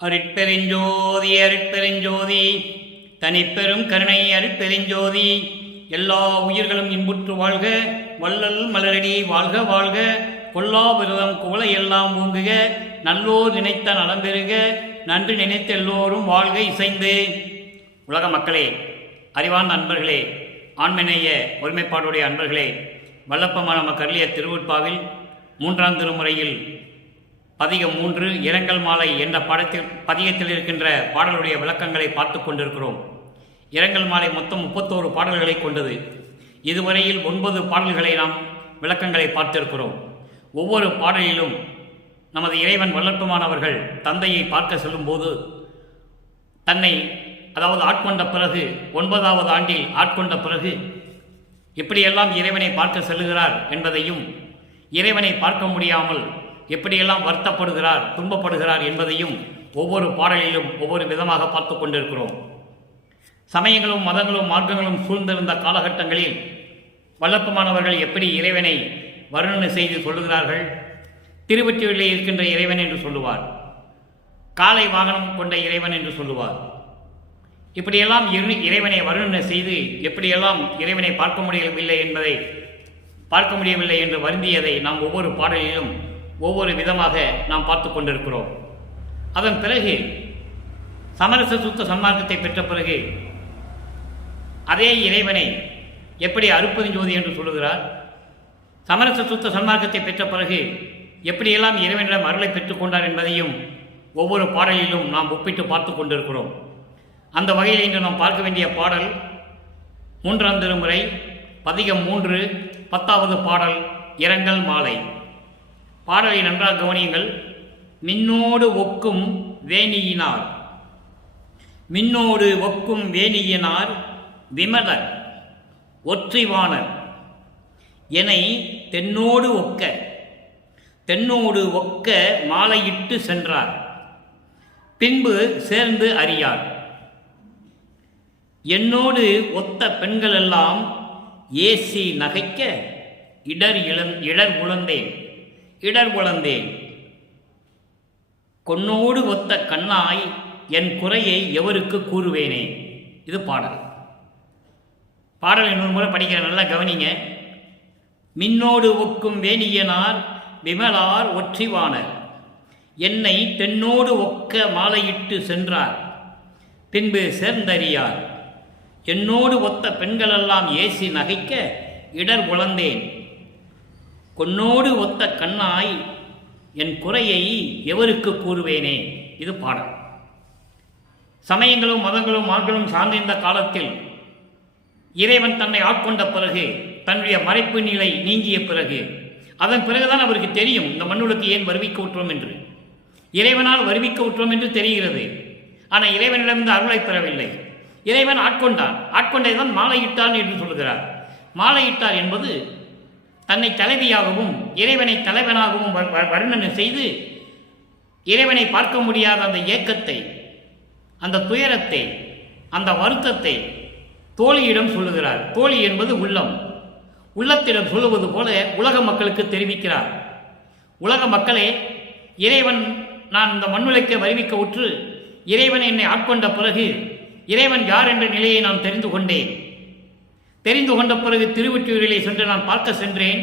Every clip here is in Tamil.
அருட்பெருஞ்சோதி அருட்பெருஞ்சோதி தனிப்பெரும் கருணை அருட்பெருஞ்சோதி. எல்லா உயிர்களும் இன்புற்று வாழ்க, வள்ளல் மலரடி வாழ்க வாழ்க, கொல்லா விரதம் குவளை எல்லாம் ஓங்குக, நல்லோர் நினைத்த நலம் பெறுக, நன்றி நினைத்த எல்லோரும் வாழ்க இசைந்து. உலக மக்களே, அறிவார்ந்த அன்பர்களே, ஆண்மநேய ஒருமைப்பாடுடைய அன்பர்களே, வல்லப்பமான நம்ம கருளிய திருவுட்பாவில் 3ஆம் திருமுறையில் பதிகம் 3 இரங்கல் மாலை என்ற பதிகத்தில் இருக்கின்ற பாடலுடைய விளக்கங்களை பார்த்து கொண்டிருக்கிறோம். இரங்கல் மாலை மொத்தம் 31 பாடல்களை கொண்டது. இதுவரையில் 9 பாடல்களை நாம் விளக்கங்களை பார்த்திருக்கிறோம். ஒவ்வொரு பாடலிலும் நமது இறைவன் வல்லற்பமானவர்கள் தந்தையை பார்க்க செல்லும்போது தன்னை ஆட்கொண்ட பிறகு 9வது ஆண்டில் ஆட்கொண்ட பிறகு எப்படியெல்லாம் இறைவனை பார்க்க செல்லுகிறார் என்பதையும், இறைவனை பார்க்க முடியாமல் எப்படியெல்லாம் வருத்தப்படுகிறார், துன்பப்படுகிறார் என்பதையும் ஒவ்வொரு பாடலிலும் ஒவ்வொரு விதமாக பார்த்து கொண்டிருக்கிறோம். சமயங்களும் மதங்களும் மார்க்கங்களும் சூழ்ந்திருந்த காலகட்டங்களில் வல்லப்பமானவர்கள் எப்படி இறைவனை வர்ணனை செய்து சொல்லுகிறார்கள். திருவொற்றியூரிலே இருக்கின்ற இறைவன் என்று சொல்லுவார், காலை வாகனம் கொண்ட இறைவன் என்று சொல்லுவார். இப்படியெல்லாம் இறைவனை வர்ணனை செய்து எப்படியெல்லாம் இறைவனை பார்க்க முடியவில்லை என்று வருந்தியதை நாம் ஒவ்வொரு பாடலிலும் ஒவ்வொரு விதமாக நாம் பார்த்து கொண்டிருக்கிறோம். அதன் பிறகு சமரச சுத்த சன்மார்க்கத்தை பெற்ற பிறகு அதே இறைவனை எப்படி அருட்பெருஞ்சோதி என்று சொல்லுகிறார். சமரச சுத்த சன்மார்க்கத்தை பெற்ற பிறகு எப்படியெல்லாம் இறைவனிடம் அருளை பெற்றுக்கொண்டார் என்பதையும் ஒவ்வொரு பாடலிலும் நாம் ஒப்பிட்டு பார்த்து கொண்டிருக்கிறோம். அந்த வகையில் இன்று நாம் பார்க்க வேண்டிய பாடல் 3ஆம் திருமுறை பதிகம் 3 10வது பாடல் இரங்கல் மாலை. பாடலை நன்றாக கவனியுங்கள். மின்னோடு ஒக்கும் வேணியினார், மின்னோடு ஒக்கும் வேணியினார் விமலர் ஒற்றைவாணர் எனை தென்னோடு ஒக்க மாலையிட்டு சென்றார், பின்பு சேர்ந்து அறியார். என்னோடு ஒத்த பெண்களெல்லாம் ஏசி நகைக்க இடர் உழந்தேன், கொன்னோடு ஒத்த கண்ணாய் என் குறையை எவருக்கு கூறுவேனே. இது பாடல். பாடல் இன்னொரு முறை படிக்கிற நல்லா கவனிங்க. மின்னோடு ஒக்கும் வேணியனார் விமலார் ஒற்றிவாணர் என்னை தென்னோடு ஒக்க மாலையிட்டு சென்றார், பின்பு சேர்ந்தறியார். என்னோடு ஒத்த பெண்களெல்லாம் ஏசி நகைக்க இடர் உழந்தேன், கொன்னோடு ஒத்த கண்ணாய் என் குறையை எவருக்கு கூறுவேனே. இது பாடல். சமயங்களும் மதங்களும் மார்களும் சார்ந்த இந்த காலத்தில் இறைவன் தன்னை ஆட்கொண்ட பிறகு, தன்னுடைய மறைப்பு நிலை நீங்கிய பிறகு, அதன் பிறகுதான் அவருக்கு தெரியும் இந்த மண்ணுலக்கு ஏன் வருவிக்க உற்றோம் என்று. இறைவனால் வருவிக்க உற்றோம் என்று தெரிகிறது. ஆனால் இறைவனிடமிருந்து அருளை பெறவில்லை. இறைவன் ஆட்கொண்டதான் மாலையிட்டான் என்று சொல்கிறார். மாலையிட்டார் என்பது தன்னை தலைவியாகவும் இறைவனை தலைவனாகவும் வர்ணனை செய்து இறைவனை பார்க்க முடியாத அந்த ஏக்கத்தை, அந்த துயரத்தை, அந்த வருத்தத்தை தோழியிடம் சொல்லுகிறார். தோழி என்பது உள்ளத்திடம் சொல்லுவது போல உலக மக்களுக்கு தெரிவிக்கிறார். உலக மக்களே, இறைவன் நான் இந்த மண்ணுலைக்கு வருவிக்க உற்று இறைவன் என்னை ஆட்கொண்ட பிறகு இறைவன் யார் என்ற நிலையை நான் தெரிந்து கொண்டேன். தெரிந்து கொண்ட பிறகு திருவொற்றியூரிலே சென்று நான் பார்க்க சென்றேன்.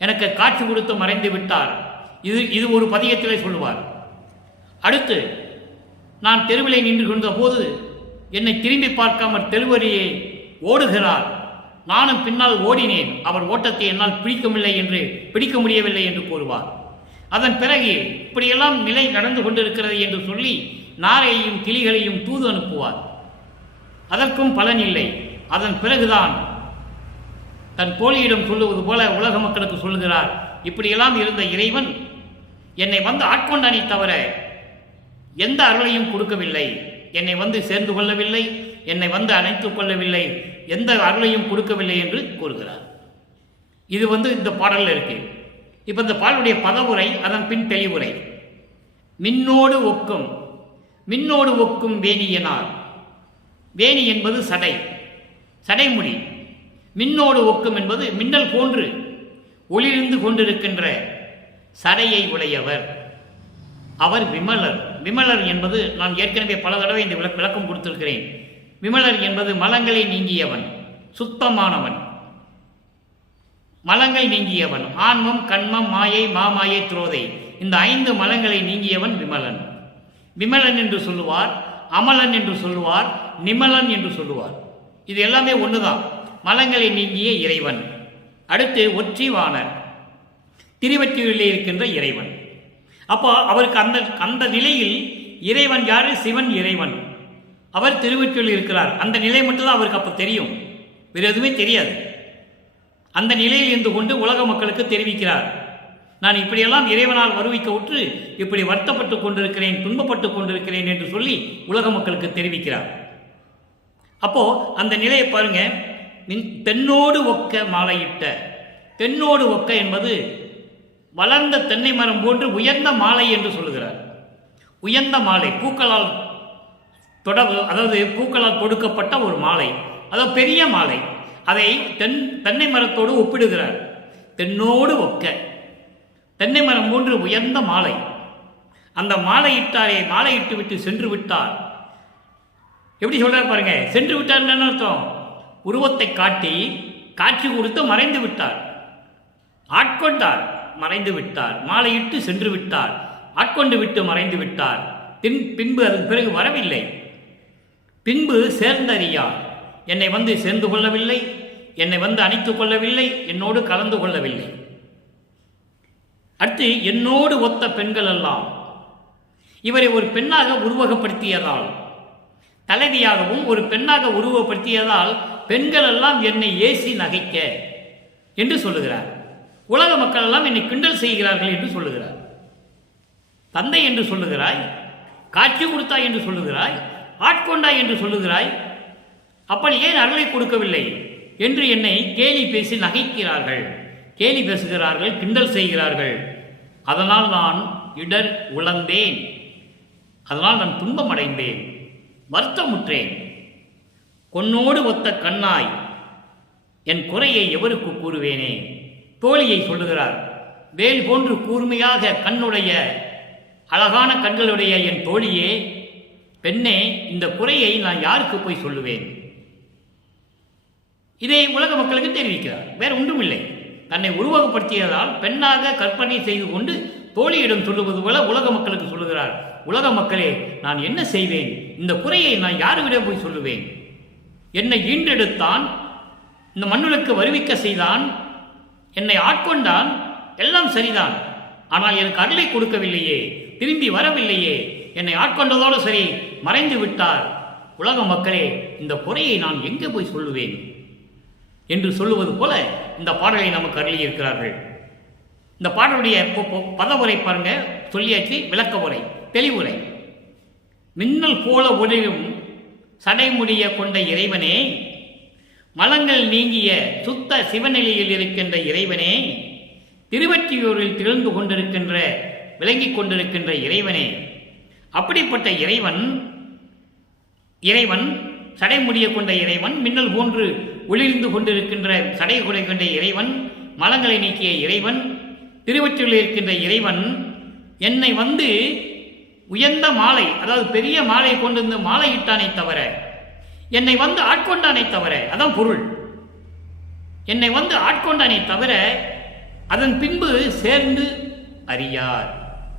எனக்கு காட்சி கொடுத்து மறைந்து விட்டார். இது ஒரு பதிகத்திலே சொல்லுவார். அடுத்து நான் தெருவிலே நின்று கொண்ட போது என்னை திரும்பி பார்க்காமல் தெருவழியே ஓடுகிறார். நானும் பின்னால் ஓடினேன். அவர் ஓட்டத்தை என்னால் பிடிக்க முடியவில்லை என்று கூறுவார். அதன் பிறகு இப்படியெல்லாம் நிலை நடந்து கொண்டிருக்கிறது என்று சொல்லி நாரையையும் கிளிகளையும் தூது அனுப்புவார். அதற்கும் பலன் இல்லை. அதன் பிறகுதான் தன் தோழியிடம் சொல்லுவது போல உலக மக்களுக்கு சொல்லுகிறார். இப்படியெல்லாம் இருந்த இறைவன் என்னை வந்து ஆட்கொண்டானே தவிர எந்த அருளையும் கொடுக்கவில்லை. என்னை வந்து சேர்ந்து கொள்ளவில்லை, என்னை வந்து அணைத்துக் கொள்ளவில்லை, எந்த அருளையும் கொடுக்கவில்லை என்று கூறுகிறார். இது இந்த பாடலில் இருக்கு. இப்போ இந்த பாடலுடைய பதவுரை, அதன் பின் தெளிவுரை. மின்னோடு ஒக்கும் வேணியனார். வேணி என்பது சடைமுடி. மின்னோடு ஒக்கும் என்பது மின்னல் போன்று ஒளிர்ந்து கொண்டிருக்கின்ற சடையை உடையவர். அவர் விமலர். விமலர் என்பது நான் ஏற்கனவே பல தடவை இந்த விளக்கம் கொடுத்திருக்கிறேன். விமலர் என்பது மலங்களை நீங்கியவன், சுத்தமானவன், மலங்கள் நீங்கியவன். ஆன்மம், கண்மம், மாயை, மாமாயை, துரோதை, இந்த 5 மலங்களை நீங்கியவன் விமலன். விமலன் என்று சொல்லுவார், அமலன் என்று சொல்லுவார், நிமலன் என்று சொல்லுவார். இது எல்லாமே ஒண்ணுதான், மலங்களை நீங்கிய இறைவன். அடுத்து ஒற்றிவாணர், திருவற்றியூரிலே இருக்கின்ற இறைவன். அப்போ அவருக்கு அந்த நிலையில் இறைவன் யாரு? சிவன் இறைவன். அவர் திருவற்றியூரில் இருக்கிறார். அந்த நிலை மட்டும்தான் அவருக்கு அப்போ தெரியும், வேறு எதுவுமே தெரியாது. அந்த நிலையில் இருந்து கொண்டு உலக மக்களுக்கு தெரிவிக்கிறார், நான் இப்படியெல்லாம் இறைவனால் வருவிக்க உற்று இப்படி வருத்தப்பட்டு கொண்டிருக்கிறேன், துன்பப்பட்டு கொண்டிருக்கிறேன் என்று சொல்லி உலக மக்களுக்கு தெரிவிக்கிறார். அப்போ அந்த நிலையை பாருங்க. தென்னோடு ஒக்க மாலையிட்ட, தென்னோடு ஒக்க என்பது வளர்ந்த தென்னை மரம் போன்று உயர்ந்த மாலை என்று சொல்லுகிறார். உயர்ந்த மாலை, பூக்களால் அதாவது பூக்களால் கொடுக்கப்பட்ட ஒரு மாலை, அதாவது பெரிய மாலை. அதை தென்னை மரத்தோடு ஒப்பிடுகிறார். தென்னோடு ஒக்க, தென்னை மரம் போன்று உயர்ந்த மாலை. அந்த மாலையிட்டாரே, மாலையிட்டு விட்டு சென்று விட்டார். எப்படி சொல்றார் பாருங்க, சென்று விட்டார் என்ன அர்த்தம்? உருவத்தை காட்டி காட்சி கொடுத்து மறைந்து விட்டார். ஆட்கொண்டார், மறைந்து விட்டார். மாலையிட்டு சென்று விட்டார், ஆட்கொண்டு விட்டு மறைந்து விட்டார். பின்பு அதன் பிறகு வரவில்லை. பின்பு சேர்ந்தறியார், என்னை வந்து சேர்ந்து கொள்ளவில்லை, என்னை வந்து அணைத்துக் கொள்ளவில்லை, என்னோடு கலந்து கொள்ளவில்லை. அடுத்து என்னோடு ஒத்த பெண்கள் எல்லாம், இவரை ஒரு பெண்ணாக உருவகப்படுத்தியதால், தலைவியாகவும் ஒரு பெண்ணாக உருவப்படுத்தியதால் பெண்கள் எல்லாம் என்னை ஏசி நகைக்க என்று சொல்லுகிறார். உலக மக்கள் எல்லாம் என்னை கிண்டல் செய்கிறார்கள் என்று சொல்லுகிறார். தந்தை என்று சொல்லுகிறாய், காட்சி கொடுத்தாய் என்று சொல்லுகிறாய், ஆட்கொண்டாய் என்று சொல்லுகிறாய், அப்படி ஏன் அருளை கொடுக்கவில்லை என்று என்னை கேலி பேசி நகைக்கிறார்கள், கேலி பேசுகிறார்கள், கிண்டல் செய்கிறார்கள். அதனால் நான் இடர் உழந்தேன், அதனால் நான் துன்பமடைந்தேன், வருத்தமுற்றேன். கொன்னோடு ஒத்த கண்ணாய், என் குறையை எவருக்கு கூறுவேனே. தோழியை சொல்லுகிறார். வேல் போன்று கூர்மையாக கண்ணுடைய, அழகான கண்களுடைய என் தோழியே, பெண்ணே, இந்த குறையை நான் யாருக்கு போய் சொல்லுவேன்? இதை உலக மக்களுக்கு தெரிவிக்கிறார். வேற ஒன்றுமில்லை, தன்னை உருவகப்படுத்தியதால் பெண்ணாக கற்பனை செய்து கொண்டு தோழியிடம் சொல்லுவது போல உலக மக்களுக்கு சொல்லுகிறார். உலக மக்களே, நான் என்ன செய்வேன்? இந்த குறையை நான் யாருவிடம் போய் சொல்லுவேன்? என்னை ஈன்றெடுத்தான், இந்த மண்ணுலக்கு வருவிக்க செய்தான், என்னை ஆட்கொண்டான், எல்லாம் சரிதான். ஆனால் எனக்கு அருளை கொடுக்கவில்லையே, திரும்பி வரவில்லையே, என்னை ஆட்கொண்டதோடு சரி, மறைந்து விட்டார். உலக மக்களே, இந்த குறையை நான் எங்கே போய் சொல்லுவேன் என்று சொல்லுவது போல இந்த பாடலை நமக்கு அருளியிருக்கிறார்கள். இந்த பாடலுடைய பதவுரை பாருங்க, சொல்லியாச்சு. விளக்க உரை, தெளிவுரை. மின்னல் போல ஒளிரும் சடைமுடிய கொண்ட இறைவனே, மலங்கள் நீங்கிய சுத்த சிவநிலையில் இருக்கின்ற இறைவனே, திருவற்றியூரில் திகழ்ந்து கொண்டிருக்கின்ற, விளங்கிக் கொண்டிருக்கின்ற இறைவனே, அப்படிப்பட்ட இறைவன் சடைமுடிய கொண்ட இறைவன், மின்னல் போன்று ஒளிர்ந்து கொண்டிருக்கின்ற சடை கொடை கொண்ட இறைவன், மலங்களை நீக்கிய இறைவன், திருவற்றியூரில் இருக்கின்ற இறைவன் என்னை வந்து உயர்ந்த மாலை, அதாவது பெரிய மாலை கொண்டு வந்து மாலையிட்டானே தவிர, என்னை வந்து ஆட்கொண்டானே தவிர, அதான் பொருள், என்னை வந்து ஆட்கொண்டானே தவிர அதன் பின்பு சேர்ந்து அறியார்.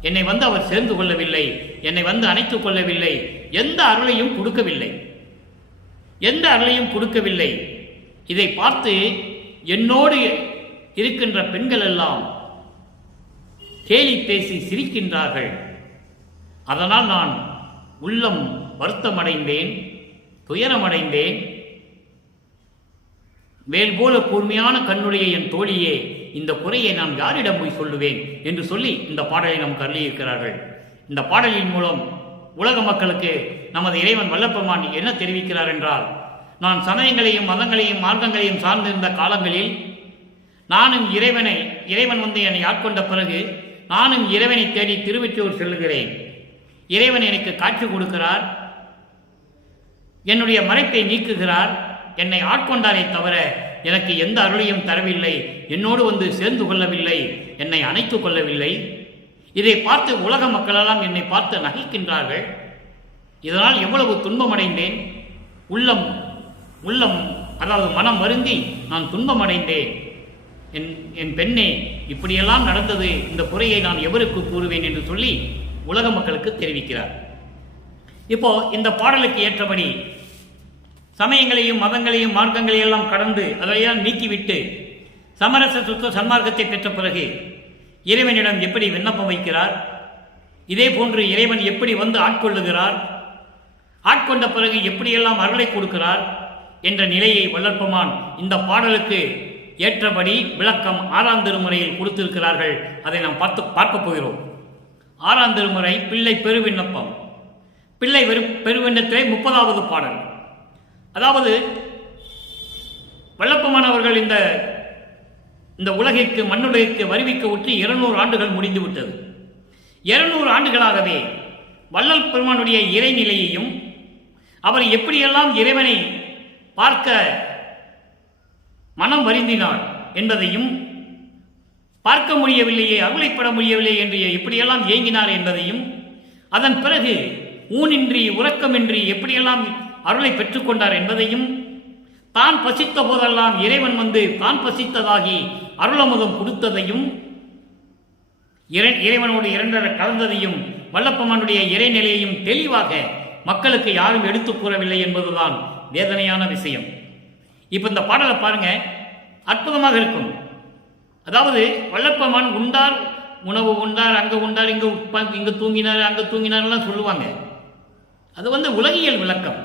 என்னை வந்து அவர் சேர்ந்து கொள்ளவில்லை, என்னை வந்து அணைத்துக் கொள்ளவில்லை, எந்த அருளையும் கொடுக்கவில்லை, எந்த அருளையும் கொடுக்கவில்லை. இதை பார்த்து என்னோடு இருக்கின்ற பெண்கள் எல்லாம் கேலி பேசி சிரிக்கின்றார்கள். அதனால் நான் உள்ளம் வருத்தமடைந்தேன், துயரமடைந்தேன். வேல் போல கூர்மையான கண்ணுடைய என் தோழியே, இந்த குறையை நான் யாரிடம் போய் சொல்லுவேன் என்று சொல்லி இந்த பாடலை நமக்கு அருளியிருக்கிறார்கள். இந்த பாடலின் மூலம் உலக மக்களுக்கு நமது இறைவன் வல்லபெருமான் என்ன தெரிவிக்கிறார் என்றால், நான் சமயங்களையும் மதங்களையும் மார்க்கங்களையும் சார்ந்திருந்த காலங்களில் நானும் இறைவன் வந்து என்னை ஆட்கொண்ட பிறகு நானும் இறைவனை தேடி திருவற்றியூர் செல்லுகிறேன். இறைவன் எனக்கு காட்சி கொடுக்கிறார், என்னுடைய மறைப்பை நீக்குகிறார், என்னை ஆட்கொண்டாரே தவிர எனக்கு எந்த அருளையும் தரவில்லை, என்னோடு வந்து சேர்ந்து கொள்ளவில்லை, என்னை அணைத்துக் கொள்ளவில்லை. இதை பார்த்து உலக மக்களெல்லாம் என்னை பார்த்து நகைக்கின்றார்கள். இதனால் எவ்வளவு துன்பமடைந்தேன். உள்ளம் உள்ளம் அதாவது மனம் வருந்தி நான் துன்பமடைந்தேன். என் பெண்ணே, இப்படியெல்லாம் நடந்தது, இந்த குறையை நான் எவருக்கு கூறுவேன் என்று சொல்லி உலக மக்களுக்கு தெரிவிக்கிறார். இப்போ இந்த பாடலுக்கு ஏற்றபடி சமயங்களையும் மதங்களையும் மார்க்கங்களையும் எல்லாம் கடந்து அதையெல்லாம் நீக்கிவிட்டு சமரச சுத்த சன்மார்க்கத்தை பெற்ற பிறகு இறைவனிடம் எப்படி விண்ணப்பம் வைக்கிறார், இதே போன்று இறைவன் எப்படி வந்து ஆட்கொள்ளுகிறார், ஆட்கொண்ட பிறகு எப்படியெல்லாம் அருளை கொடுக்கிறார் என்ற நிலையை வள்ளற்பெருமான் இந்த பாடலுக்கு ஏற்றபடி விளக்கம் 6ஆம் திருமுறையில் கொடுத்திருக்கிறார்கள். அதை நாம் பார்க்க போகிறோம். 6ஆம் திருமுறை பிள்ளை பெருவிண்ணப்பம். பிள்ளை பெருவிண்ணத்திலே 30வது பாடல். அதாவது வள்ளற்பெருமான் அவர்கள் இந்த உலகிற்கு மண்ணுலகிற்கு வருவிக்க உற்றி 200 ஆண்டுகள் முடிந்துவிட்டது. 200 ஆண்டுகளாகவே வள்ளல் பெருமானுடைய இறைநிலையையும் அவர் எப்படியெல்லாம் இறைவனை பார்க்க மனம் வருந்தினார் என்பதையும், பார்க்க முடியவில்லையே, அருளைப்பட முடியவில்லை என்று எப்படியெல்லாம் ஏங்கினார் என்பதையும், அதன் பிறகு ஊனின்றி உறக்கமின்றி எப்படியெல்லாம் அருளை பெற்றுக்கொண்டார் என்பதையும், தான் பசித்த போதெல்லாம் இறைவன் வந்து தான் பசித்ததாகி அருளமுதம் கொடுத்ததையும், இறைவனோடு இரண்டர கலந்ததையும், வள்ளற்பெருமானுடைய இறைநிலையையும் தெளிவாக மக்களுக்கு யாரும் எடுத்து கூறவில்லை என்பதுதான் வேதனையான விஷயம். இப்போ இந்த பாடலை பாருங்க, அற்புதமாக இருக்கும். அதாவது வள்ளற்பெருமான் உண்டார், உணவு உண்டார், அங்கே உண்டார், இங்கே தூங்கினார், அங்கே தூங்கினார்லாம் சொல்லுவாங்க. அது உலகியல் விளக்கம்.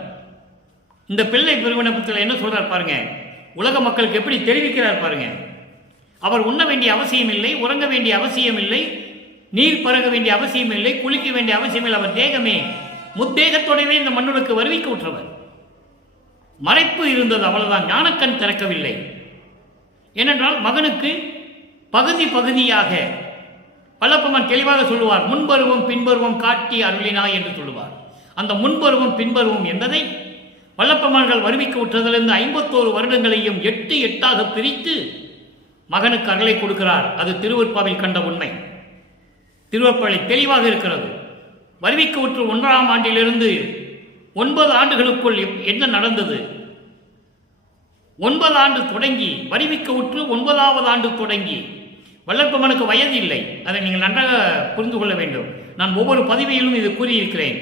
இந்த பிள்ளை பெருவிண்ணப்பத்தில் என்ன சொல்றார் பாருங்க, உலக மக்களுக்கு எப்படி தெரிவிக்கிறார் பாருங்க. அவர் உண்ண வேண்டிய அவசியம் இல்லை, உறங்க வேண்டிய அவசியம் இல்லை, நீர் பருக வேண்டிய அவசியம் இல்லை, குளிக்க வேண்டிய அவசியம் இல்லை. அவர் தேகமே முத்தேகத்தோடவே இந்த மண்ணுக்கு வருவிக்க உற்றவர். மறைப்பு இருந்தது, அவ்வளவுதான். ஞானக்கண் திறக்கவில்லை. ஏனென்றால் மகனுக்கு பகுதி பகுதியாக வள்ளற்பெருமான் தெளிவாக சொல்லுவார். முன்பருவம் பின்பருவம் காட்டி அருளினாய் என்று சொல்லுவார். அந்த முன்பருவம் பின்பருவம் என்பதை வள்ளற்பெருமான்கள் வருவிக்க உற்றதிலிருந்து 51 வருடங்களையும் 8 பிரித்து மகனுக்கு அருளை கொடுக்கிறார். அது திருவருட்பாவில் கண்ட உண்மை. திருவருட்பாவில் தெளிவாக இருக்கிறது. வருவிக்க உற்று 1ஆம் ஆண்டிலிருந்து 9 ஆண்டுகளுக்குள் என்ன நடந்தது? 9 ஆண்டு தொடங்கி, வருவிக்க உற்று 9வது ஆண்டு தொடங்கி, வள்ளற்பெருமானுக்கு வயது இல்லை. அதை நீங்கள் நன்றாக புரிந்து கொள்ள வேண்டும். நான் ஒவ்வொரு பதிவிலும் இது கூறியிருக்கிறேன்.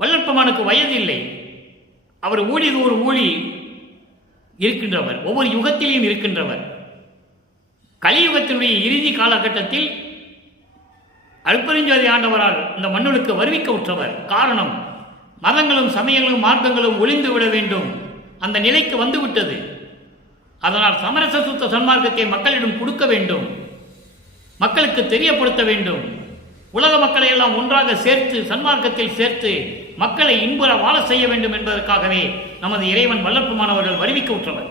வள்ளற்பெருமானுக்கு வயது இல்லை. அவர் ஊழியது ஒரு ஊழி இருக்கின்றவர், ஒவ்வொரு யுகத்திலையும் இருக்கின்றவர். கலியுகத்தினுடைய இறுதி காலகட்டத்தில் அருட்பெருஞ்சோதி ஆண்டவரால் இந்த மண்ணுக்கு வருவிக்க உற்றவர். காரணம், மதங்களும் சமயங்களும் மார்க்கங்களும் ஒளிந்து விட வேண்டும், அந்த நிலைக்கு வந்துவிட்டது. அதனால் சமரச சுத்த சன்மார்க்கத்தை மக்களிடம் கொடுக்க வேண்டும், மக்களுக்கு தெரியப்படுத்த வேண்டும். உலக மக்களை எல்லாம் ஒன்றாக சேர்த்து சன்மார்க்கத்தில் சேர்த்து மக்களை இன்புற வாழ செய்ய வேண்டும் என்பதற்காகவே நமது இறைவன் வள்ளற்பெருமான் அவர்கள் வருவிக்க உற்றவர்.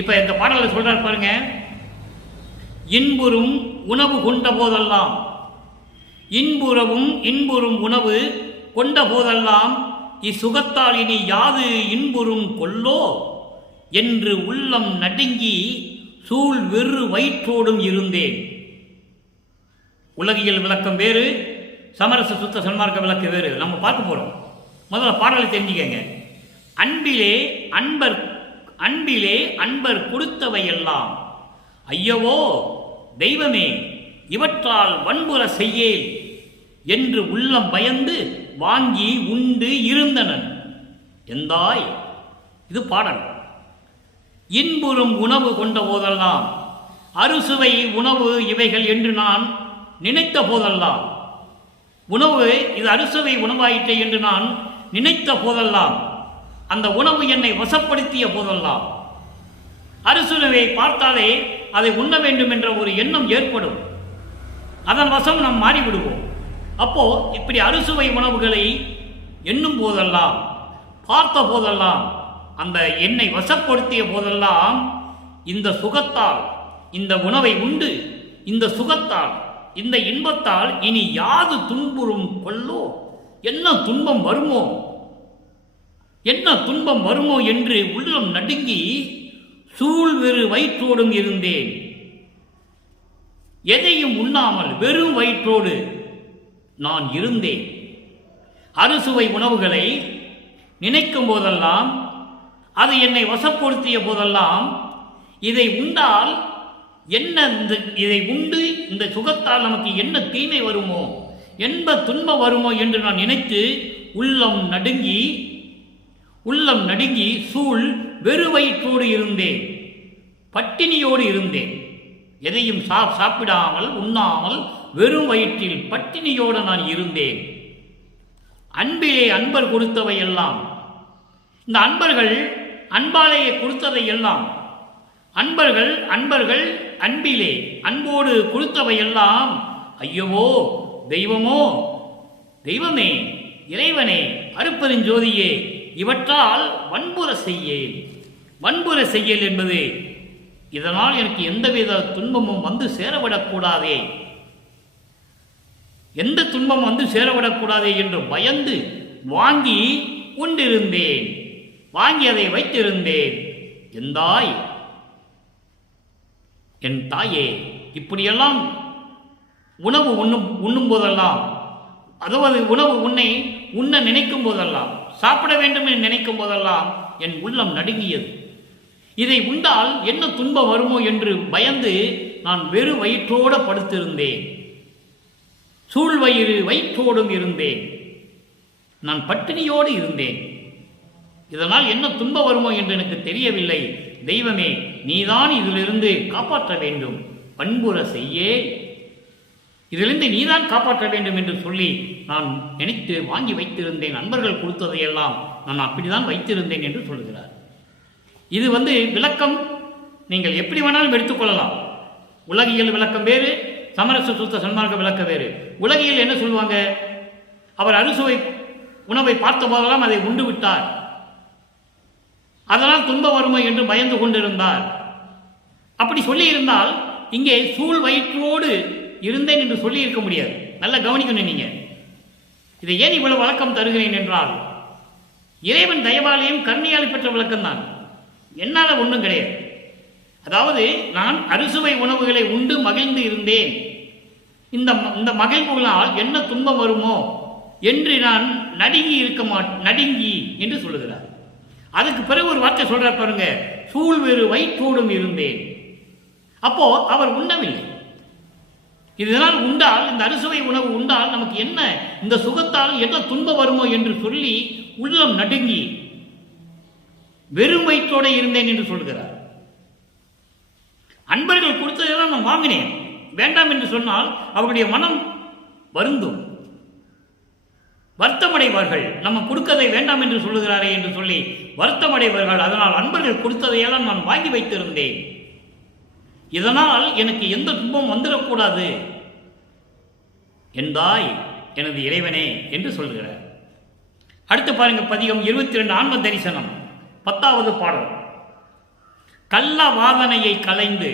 இப்ப இந்த பாடலை சொல்றார் பாருங்க. இன்புறும் உணவு கொண்ட போதெல்லாம், இன்புறும் உணவு கொண்ட போதெல்லாம் இச்சுகத்தால் இனி யாது இன்புறும் கொல்லோ என்று உள்ளம் நடுங்கி சூழ் வெறு வயிற்றோடும் இருந்தேன். உலகியல் விளக்கம் வேறு, சமரச சுத்த சன்மார்க்க விளக்கம் வேறு. நம்ம பார்க்க போறோம். முதல்ல பாடலை தெரிஞ்சுக்கங்க. அன்பிலே அன்பர் கொடுத்தவையெல்லாம் ஐயவோ தெய்வமே இவற்றால் வன்புற செய்யேல் என்று உள்ளம் பயந்து வாங்கி உண்டு இருந்தனன் எந்தாய். இது பாடல். இன்புறும் உணவு கொண்ட போதெல்லாம், அறுசுவை உணவு இவைகள் என்று நான் நினைத்த போதெல்லாம், உணவு இது அறுசுவை உணவாயிற்றை என்று நான் நினைத்த போதெல்லாம், அந்த உணவு என்னை வசப்படுத்திய போதெல்லாம், அறுசுவை பார்த்தாலே அதை உண்ண வேண்டும் என்ற ஒரு எண்ணம் ஏற்படும். அதன் வசம் நாம் மாறிவிடுவோம். அப்போ இப்படி அறுசுவை உணவுகளை எண்ணும் போதெல்லாம், பார்த்த போதெல்லாம், அந்த எண்ணை வசப்படுத்திய போதெல்லாம், இந்த சுகத்தால், இந்த உணவை உண்டு, இந்த சுகத்தால், இந்த இன்பத்தால் இனி யாது துன்புறும் கொல்லோ, என்ன துன்பம் வருமோ, என்ன துன்பம் வருமோ என்று உள்ளம் நடுங்கி சூழ் வெறு வயிற்றோடும் இருந்தேன். எதையும் உண்ணாமல் வெறும் வயிற்றோடு நான் இருந்தேன். அறுசுவை உணவுகளை நினைக்கும் போதெல்லாம், அது என்னை வசப்படுத்திய போதெல்லாம், இதை உண்டால் என்ன, இதை உண்டு இந்த சுகத்தால் நமக்கு என்ன தீமை வருமோ, என்ன துன்பம் வருமோ என்று நான் நினைத்து உள்ளம் நடுங்கி சூழ் வெறு வயிற்றோடு இருந்தேன், பட்டினியோடு இருந்தேன். எதையும் சாப்பிடாமல் உண்ணாமல் வெறும் வயிற்றில் பட்டினியோடு நான் இருந்தேன். அன்பிலே அன்பர் கொடுத்தவை எல்லாம், இந்த அன்பர்கள் அன்பாலேயே கொடுத்ததை எல்லாம், அன்பர்கள் அன்பிலே அன்போடு கொடுத்தவை எல்லாம், ஐயவோ தெய்வமே, இறைவனே, அருட்பெருஞ்சோதியே, இவற்றால் வன்புற செய்யல் என்பது, இதனால் எனக்கு எந்தவித துன்பமும் வந்து சேரவிடக்கூடாதே, எந்த துன்பம் வந்து சேரவிடக்கூடாதே என்று பயந்து வாங்கி கொண்டிருந்தேன், வாங்கி அதை வைத்திருந்தேன். என் தாயே, இப்படியெல்லாம் உணவு உண்ணும் போதெல்லாம், அதாவது உணவு உண்ண நினைக்கும் போதெல்லாம், சாப்பிட வேண்டும் என்று நினைக்கும் போதெல்லாம் என் உள்ளம் நடுங்கியது. இதை உண்டால் என்ன துன்பம் வருமோ என்று பயந்து நான் வெறு வயிற்றோடு படுத்திருந்தேன். வயிற்றோடும் இருந்தேன். நான் பட்டினியோடு இருந்தேன். இதனால் என்ன துன்பம் வருமோ என்று எனக்கு தெரியவில்லை. தெய்வமே, நீதான் இதிலிருந்து காப்பாற்ற வேண்டும், பண்புற செய்யே, இதிலிருந்து நீதான் காப்பாற்ற வேண்டும் என்று சொல்லி நான் நினைத்து வாங்கி வைத்திருந்தேன். நண்பர்கள் கொடுத்ததையெல்லாம் நான் அப்படிதான் வைத்திருந்தேன் என்று சொல்கிறார். இது விளக்கம் நீங்கள் எப்படி வேணாலும் எடுத்துக்கொள்ளலாம். உலகியல் விளக்கம் வேறு, சமரச சுத்த சன்மார்க்க விளக்கம் வேறு. உலகியல் என்ன சொல்லுவாங்க? அவர் அறுசுவை உணவை பார்த்த போதெல்லாம் அதை உண்டு விட்டார், அதனால் துன்ப வறுமை என்று பயந்து கொண்டிருந்தார். அப்படி சொல்லி இருந்தால் இங்கே சூழ் வயிற்றோடு இருந்தேன் என்று சொல்லி இருக்க முடியாது. நல்லா கவனிக்கணும். நீங்க இதை ஏன் இவ்வளவு வழக்கம் தருகிறேன் என்றால், இறைவன் தயவாலயம் கருணையால் பெற்ற விளக்கம் தான், என்னால ஒன்றும் கிடையாது. அதாவது நான் அறுசுவை உணவுகளை உண்டு மகிழ்ந்து இருந்தேன். இந்த மகிழ்வுகளால் என்ன துன்பம் வருமோ என்று நான் நடுங்கி என்று சொல்லுகிறார். அதுக்கு பிறகு ஒரு வார்த்தை சொல்றார் பாருங்க, சூழ்வேறு வயிற்றோடும் இருந்தேன். அப்போ அவர் உண்ணவில்லை. இதனால் உண்டால், இந்த அறுசுவை உணவு உண்டால் நமக்கு என்ன, இந்த சுகத்தால் என்ன துன்பம் வருமோ என்று சொல்லி உள்ளம் நடுங்கி வெறும் வயிற்றோடு இருந்தேன் என்று சொல்கிறார். அன்பர்கள் கொடுத்ததெல்லாம் நான் வாங்கினேன், வேண்டாம் என்று சொன்னால் அவருடைய மனம் வருந்தும், வருத்தமடைவார்கள். நம்ம கொடுக்கதை வேண்டாம் என்று சொல்லுகிறாரே என்று சொல்லி வருத்தமடைவார்கள். அதனால் அன்பர்கள் கொடுத்ததையெல்லாம் நான் வாங்கி வைத்திருந்தேன். இதனால் எனக்கு எந்த துன்பம் வந்துடக்கூடாது என்றாய் எனது இறைவனே என்று சொல்கிறார். அடுத்து பாருங்க, பதிகம் 22 ஆன்ம தரிசனம் 10வது பாடல். கள்ள வாதனையை களைந்து,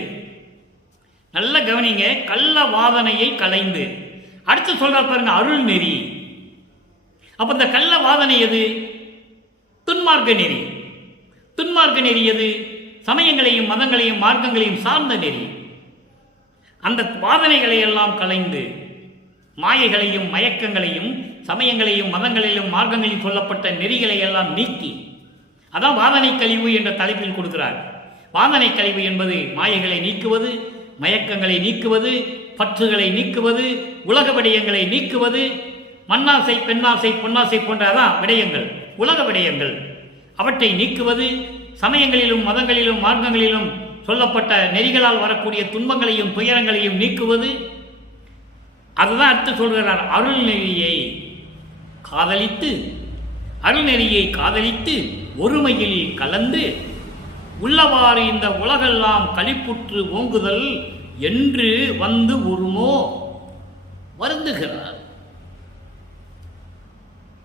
நல்ல கவனிங்க, கள்ள வாதனையை களைந்து. அடுத்து சொல்றார் பாருங்க, அருள் நெறி. அப்ப இந்த கள்ள வாதனை எது? துன்மார்க்க நெறி. துன்மார்க்க நெறி எது? சமயங்களையும் மதங்களையும் மார்க்கங்களையும் சார்ந்த நெறி. அந்த வாதனைகளை எல்லாம் களைந்து, மாயைகளையும் மயக்கங்களையும் சமயங்களையும் மதங்களிலும் மார்க்கங்களில் சொல்லப்பட்ட நெறிகளை எல்லாம் நீக்கி, அதான் வாதனை கழிவு என்ற தலைப்பில் கொடுக்கிறார். வாதனை கழிவு என்பது மாயைகளை நீக்குவது, மயக்கங்களை நீக்குவது, பற்றுகளை நீக்குவது, உலக விடயங்களை நீக்குவது, மண்ணாசை பெண்ணாசை பொன்னாசை போன்றதான் விடயங்கள், உலக விடயங்கள். அவற்றை நீக்குவது, சமயங்களிலும் மதங்களிலும் மார்க்கங்களிலும் சொல்லப்பட்ட நெறிகளால் வரக்கூடிய துன்பங்களையும் துயரங்களையும் நீக்குவது. அதுதான் அடுத்து சொல்கிறார், அருள் நெறியை காதலித்து, அருள் நெறியை காதலித்து ஒருமையில் கலந்து உள்ளவாறு இந்த உலகெல்லாம் களிப்புற்று ஓங்குதல் என்று வந்து உருமோ வருந்துகிறார்.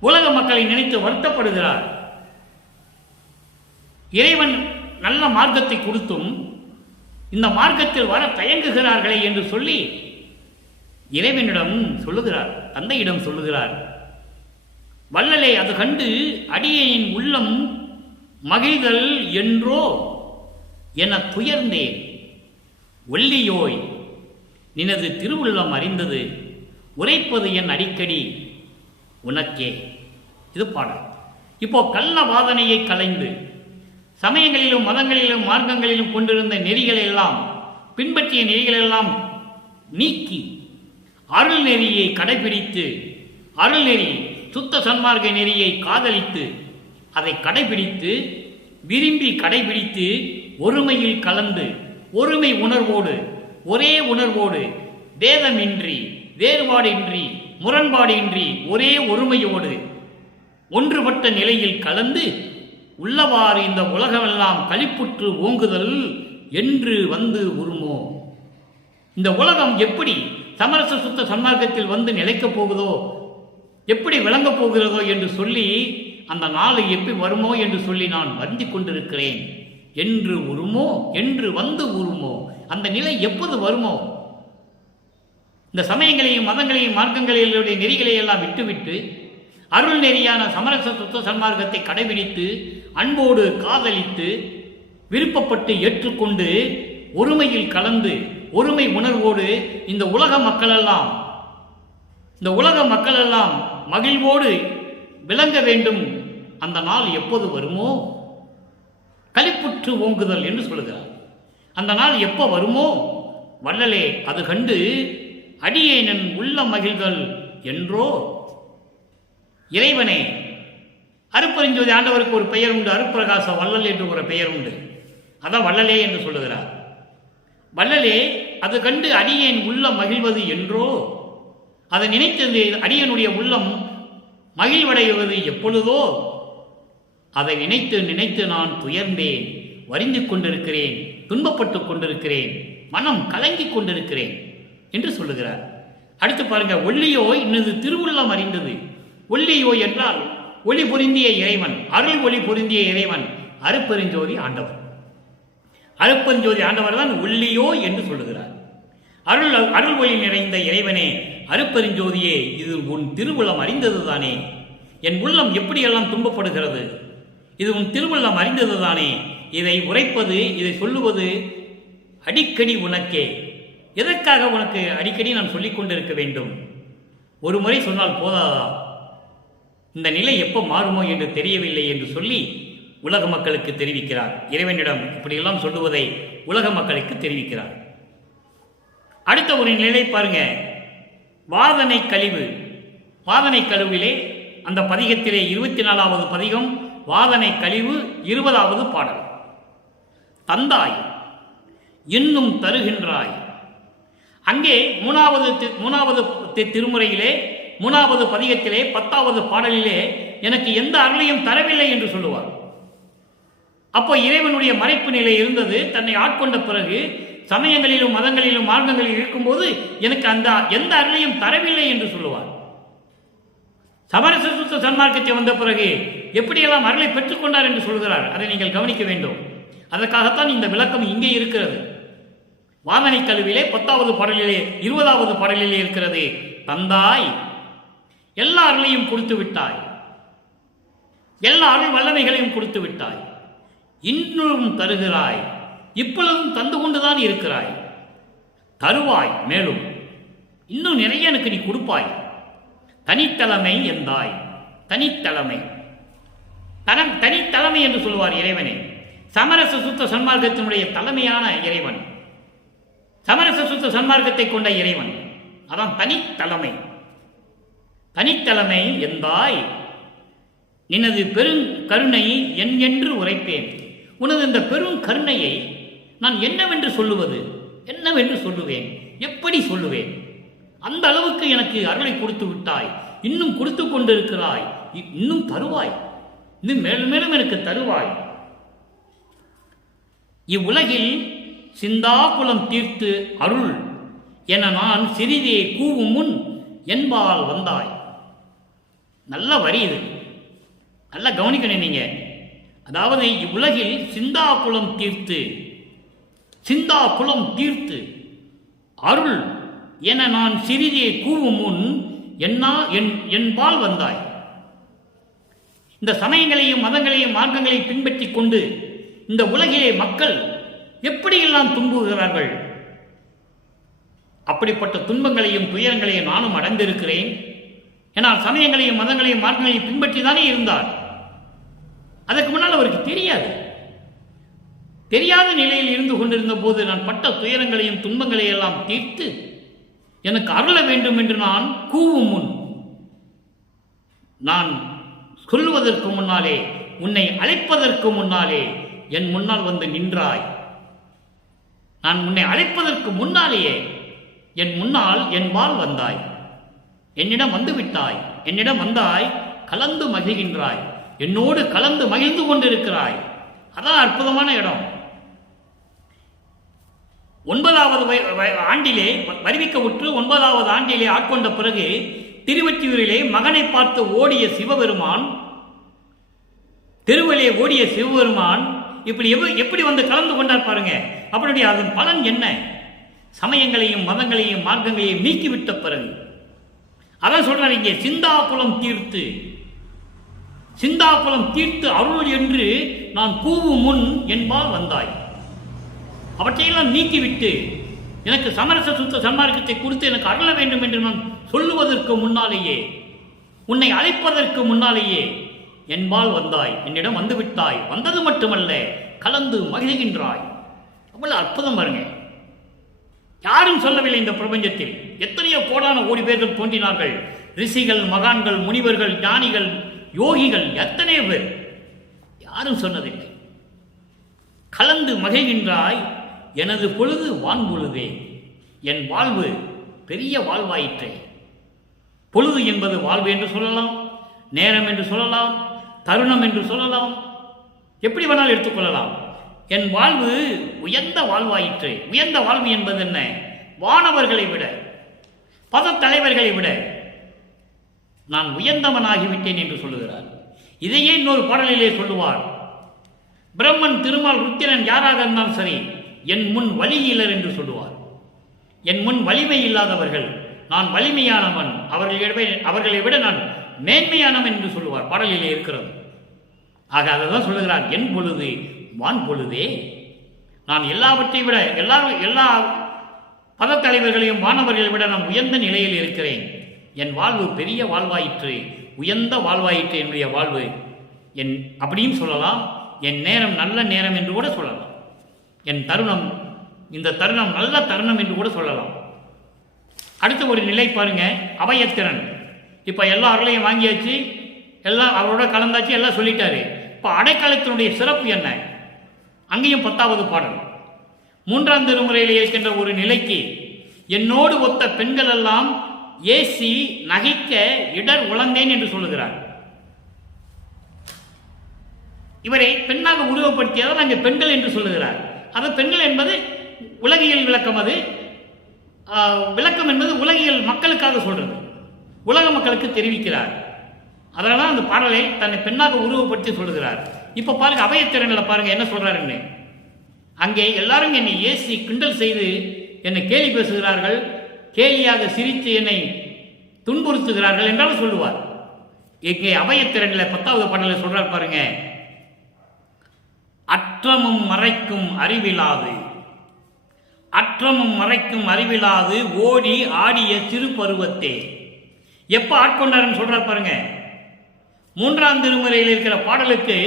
உலக மக்களை நினைத்து வருத்தப்படுகிறார். இறைவன் நல்ல மார்க்கத்தை கொடுத்தும் இந்த மார்க்கத்தில் வர தயங்குகிறார்களே என்று சொல்லி இறைவனிடம் சொல்லுகிறார், தந்தையிடம் சொல்லுகிறார். வள்ளலே, அது கண்டு அடியேனின் உள்ளம் மகிழ்தல் என்றோ என துயர்ந்தேன். ஒல்லியோய் நினது திருவுள்ளம் அறிந்தது உரைப்பது என் அடிக்கடி உனக்கே. இது பாடல். இப்போ கள்ள வாதனையை கலைந்து சமயங்களிலும் மதங்களிலும் மார்க்கங்களிலும் கொண்டிருந்த நெறிகளெல்லாம் பின்பற்றிய நெறிகளெல்லாம் நீக்கி அருள் நெறியை கடைபிடித்து, அருள் நெறி சுத்த சன்மார்க்க நெறியை காதலித்து அதை கடைபிடித்து விரும்பி கடைபிடித்து ஒருமையில் கலந்து ஒருமை உணர்வோடு ஒரே உணர்வோடு வேதமின்றி வேறுபாடின்றி முரண்பாடின்றி ஒரே ஒருமையோடு ஒன்றுபட்ட நிலையில் கலந்து உள்ளவாறு இந்த உலகமெல்லாம் களிப்புற்று ஓங்குதல் என்று வந்து உருமோ. இந்த உலகம் எப்படி சமரச சுத்த சன்மார்க்கத்தில் வந்து நிலைக்கப் போகுதோ, எப்படி விளங்கப் போகிறதோ என்று சொல்லி அந்த நாள் எப்படி வருமோ என்று சொல்லி நான் வருந்தி கொண்டிருக்கிறேன். என்று உருமோ, என்று வந்து உருமோ, அந்த நிலை எப்போது வருமோ? இந்த சமயங்களையும் மதங்களையும் மார்க்கங்களிலுடைய நெறிகளை எல்லாம் விட்டுவிட்டு அருள் நெறியான சமரச சுத்த சன்மார்க்கத்தை கடைபிடித்து அன்போடு காதலித்து விருப்பப்பட்டு ஏற்றுக்கொண்டு ஒருமையில் கலந்து ஒருமை உணர்வோடு இந்த உலக மக்களெல்லாம் மகிழ்வோடு விளங்க வேண்டும். அந்த நாள் எப்போது வருமோ? களிப்புற்று ஓங்குதல் என்று சொல்லுகிறார். அந்த நாள் எப்போ வருமோ? வள்ளலே அது கண்டு அடியேனன் உள்ள மகிழ்தல் என்றோ. இறைவனே, அருட்பெருஞ்சோதி ஆண்டவருக்கு ஒரு பெயர் உண்டு, அருட்பிரகாச வள்ளல் என்று ஒரு பெயர் உண்டு. அதான் வள்ளலே என்று சொல்லுகிறார். வள்ளலே அது கண்டு அடியேன் உள்ள மகிழ்வது என்றோ. அதை நினைத்தது அடியனுடைய உள்ளம் மகிழ்வடைவது எப்பொழுதோ அதை நினைத்து நினைத்து நான் துயர்ந்தேன், வருந்தி கொண்டிருக்கிறேன், துன்பப்பட்டு கொண்டிருக்கிறேன், மனம் கலங்கி கொண்டிருக்கிறேன் என்று சொல்லுகிறார். அடுத்து பாருங்க, ஒல்லியோ இன்னது திருவுள்ளம் அறிந்தது. ஒல்லியோ என்றால் ஒளி பொருந்திய இறைவன், அருள் ஒளி பொருந்திய இறைவன் அருட்பெருஞ்சோதி ஆண்டவர். அருட்பெருஞ்சோதி ஆண்டவர் தான் ஒல்லியோ என்று சொல்லுகிறார். அருள் ஒளி நிறைந்த இறைவனே, அருட்பெருஞ்சோதியே, இது உன் திருவுள்ளம் அறிந்தது தானே. என் உள்ளம் எப்படியெல்லாம் துன்பப்படுகிறது, இது உன் திருவுள்ளம் அறிந்தது தானே. இதை உரைப்பது, இதை சொல்லுவது அடிக்கடி உனக்கே. எதற்காக உனக்கு அடிக்கடி நான் சொல்லிக் கொண்டிருக்க வேண்டும்? ஒரு முறை சொன்னால் போதாதா? இந்த நிலை எப்போ மாறுமோ என்று தெரியவில்லை என்று சொல்லி உலக மக்களுக்கு தெரிவிக்கிறார். இறைவனிடம் இப்படியெல்லாம் சொல்லுவதை உலக மக்களுக்கு தெரிவிக்கிறார். அடுத்த ஒரு நிலை பாருங்க, வாதனை கழிவு. வாதனை கழிவிலே அந்த பதிகத்திலே 24வது பதிகம் வாதனை கழிவு 20வது பாடல். தந்தாய் இன்னும் தருகின்றாய். அங்கே மூணாவது திருமுறையிலே 3வது பதிகத்திலே 10வது பாடலிலே எனக்கு எந்த அருளையும் தரவில்லை என்று சொல்லுவார். அப்போ இறைவனுடைய மறைப்பு நிலை இருந்தது. தன்னை ஆட்கொண்ட பிறகு சமயங்களிலும் மதங்களிலும் மார்க்கங்களில் இருக்கும்போது எனக்கு அந்த எந்த அருளையும் தரவில்லை என்று சொல்லுவார். சமரச சுத்த சன்மார்க்கத்தை வந்த பிறகு எப்படியெல்லாம் அருளை பெற்றுக்கொண்டார் என்று சொல்கிறார். அதை நீங்கள் கவனிக்க வேண்டும். அதற்காகத்தான் இந்த விளக்கம் இங்கே இருக்கிறது. வாதனை கழுவிலே 10வது பாடலிலே 20வது பாடலிலே இருக்கிறது. தந்தாய், எல்லா அருளையும் கொடுத்து விட்டாய், எல்லா அருள் வல்லமைகளையும் கொடுத்து விட்டாய், இன்னும் தருகிறாய், இப்பொழுதும் தந்து கொண்டுதான் இருக்கிறாய், தருவாய், மேலும் இன்னும் நிறைய எனக்கு நீ கொடுப்பாய். தனித்தலைமை எந்தாய். தனித்தலைமை, தனித்தலைமை என்று சொல்வார் இறைவனே. சமரச சுத்த சன்மார்க்கத்தினுடைய தலைமையான இறைவன், சமரச சுத்த சன்மார்க்கத்தை கொண்ட இறைவன், அதான் தனித்தலைமை. தனித்தலைமை எந்தாய், நினது பெருங்கருணை என் என்று உரைப்பேன். உனது இந்த பெரும் கருணையை நான் என்னவென்று சொல்லுவது, என்னவென்று சொல்லுவேன், எப்படி சொல்லுவேன்? அந்த அளவுக்கு எனக்கு அருளை கொடுத்து விட்டாய், இன்னும் கொடுத்து கொண்டிருக்கிறாய், இன்னும் தருவாய், இன்னும் மேலும் மேலும் எனக்கு தருவாய். இவ்வுலகில் சிந்தாகுலம் தீர்த்து அருள் என நான் சிறிதே கூவும் முன் என்பால் வந்தாய். நல்ல வரி இது, நல்லா கவனிக்கணும் நீங்க. அதாவது இவ்வுலகில் சிந்தாகுலம் தீர்த்து அருள் என நான் சிறிதே கூவும் முன் என்பால் வந்தாய். இந்த சமயங்களையும் மதங்களையும் மார்க்கங்களையும் பின்பற்றி கொண்டு இந்த உலகிலே மக்கள் எப்படியெல்லாம் துன்புகிறார்கள், அப்படிப்பட்ட துன்பங்களையும் துயரங்களையும் நானும் அடைந்திருக்கிறேன். ஏன்னால் சமயங்களையும் மதங்களையும் மார்க்கங்களையும் பின்பற்றி தானே இருந்தார். அதற்கு முன்னால் அவருக்கு தெரியாத நிலையில் இருந்து கொண்டிருந்த போது நான் பட்ட துயரங்களையும் துன்பங்களையும் எல்லாம் தீர்த்து எனக்கு அருள வேண்டும் என்று நான் கூவும் முன், நான் சொல்லுவதற்கு முன்னாலே, உன்னை அழைப்பதற்கு முன்னாலே என் முன்னால் வந்து நின்றாய். நான் உன்னை அழைப்பதற்கு முன்னாலேயே என் முன்னால் என்பால் வந்தாய். என்னிடம் வந்து விட்டாய். என்னிடம் வந்தாய், கலந்து மகிழ்கின்றாய், என்னோடு கலந்து மகிழ்ந்து கொண்டிருக்கிறாய். அதான் அற்புதமான இடம். 9வது ஆண்டிலே வருவிக்க உற்று 9வது ஆண்டிலே ஆட்கொண்ட பிறகு திருவொற்றியூரிலே மகனை பார்த்து ஓடிய சிவபெருமான், தெருவிலே ஓடிய சிவபெருமான் இப்படி எப்படி வந்து கலந்து கொண்டார் பாருங்க. அப்படியே அதன் பலன் என்ன? சமயங்களையும் மதங்களையும் மார்க்கங்களையும் நீக்கிவிட்ட பிறகு அதான் சொல்றாரு இங்கே, சிந்தாப்புலம் தீர்த்து அருள் என்று நான் கூவும் முன் என்பால் வந்தாய். அவற்றையெல்லாம் நீக்கிவிட்டு எனக்கு சமரச சுத்த சன்மார்க்கத்தை கொடுத்து எனக்கு அருள வேண்டும் என்று நான் சொல்லுவதற்கு முன்னாலேயே, உன்னை அழைப்பதற்கு முன்னாலேயே என்பால் வந்தாய். என்னிடம் வந்து விட்டாய். வந்தது மட்டுமல்ல, கலந்து மகிழ்கின்றாய். அவ்வளவு அற்புதம் பாருங்க. யாரும் சொல்லவில்லை இந்த பிரபஞ்சத்தில். எத்தனையோ கோடான கோடி பேர்கள் தோன்றினார்கள். ரிஷிகள், மகான்கள், முனிவர்கள், ஞானிகள், யோகிகள், எத்தனையோ பேர். யாரும் சொன்னதில்லை. கலந்து மகிழ்கின்றாய். எனது பொழுது வான்பொழுதே. என் வாழ்வு பெரிய வாழ்வாயிற்றே. பொழுது என்பது வாழ்வு என்று சொல்லலாம், நேரம் என்று சொல்லலாம், தருணம் என்று சொல்லலாம், எப்படி வேணாலும் எடுத்துக்கொள்ளலாம். என் வாழ்வு உயர்ந்த வாழ்வாயிற்று. உயர்ந்த வாழ்வு என்பது என்ன? வானவர்களை விட, பத தலைவர்களை விட நான் உயர்ந்தவனாகிவிட்டேன் என்று சொல்லுகிறார். இதையே இன்னொரு பாடலிலே சொல்லுவார். பிரம்மன், திருமால், ருத்திரன் யாராக இருந்தாலும் சரி, என் முன் வலியிலர் என்று சொல்லுவார். என் முன் வலிமை இல்லாதவர்கள், நான் வலிமையானவன், அவர்களை விட நான் மேன்மையானவன் என்று சொல்லுவார். பாடலிலே இருக்கிறது. ஆக அதைதான் சொல்லுகிறார். என் பொழுது வான் பொழுதே. நான் எல்லாவற்றை விட, எல்லா பதத்தலைவர்களையும் வானவர்களை விட நான் உயர்ந்த நிலையில் இருக்கிறேன். என் வாழ்வு பெரிய வாழ்வாயிற்று, உயர்ந்த வாழ்வாயிற்று என்னுடைய வாழ்வு. அப்படியும் சொல்லலாம். என் நேரம் நல்ல நேரம் என்று கூட சொல்லலாம். என் தருணம், இந்த தருணம் நல்ல தருணம் என்று கூட சொல்லலாம். அடுத்த ஒரு நிலை பாருங்க, அபயத்திறன். இப்போ எல்லா அருளையும் வாங்கியாச்சு, எல்லாம் அவரோட கலந்தாச்சு, எல்லாம் சொல்லிட்டாரு. இப்போ அடைக்கலத்தினுடைய சிறப்பு என்ன? அங்கேயும் 10வது பாடல். 3ஆம் திருமுறையில் இருக்கின்ற ஒரு நிலைக்கு என்னோடு ஒத்த பெண்கள் எல்லாம் ஏசி நகைக்க இடர் உழந்தேன் என்று சொல்லுகிறார். இவரை பெண்ணாக உருவப்படுத்தியதால் அங்கே பெண்கள் என்று சொல்லுகிறார். அது பெண்கள் என்பது உலகியல் விளக்கம். அது விளக்கம் என்பது உலகியல் மக்களுக்காக சொல்றது, உலக மக்களுக்கு தெரிவிக்கிறார். அதனால அந்த பாடலை தன்னை பெண்ணாக உருவப்படுத்தி சொல்லுகிறார். இப்ப பாருங்க, அபயத்திறனில் பாருங்க என்ன சொல்றாருன்னு. அங்கே எல்லாரும் என்னை ஏசி கிண்டல் செய்து என்னை கேலி பேசுகிறார்கள், கேலியாக சிரித்து என்னை துன்புறுத்துகிறார்கள் என்றாலும் சொல்லுவார். இங்கே அபயத்திறனில் 10வது பாடலை சொல்றார் பாருங்க. அற்றமும் மறைக்கும் அறிவிலாது, அற்றமும் மறைக்கும் அறிவிலாது ஓடி ஆடிய சிறு பருவத்தே. எப்ப ஆட்கொண்டாருன்னு சொல்றார் பாருங்க. 3ஆம் திருமுறையில் இருக்கிற பாடலுக்கு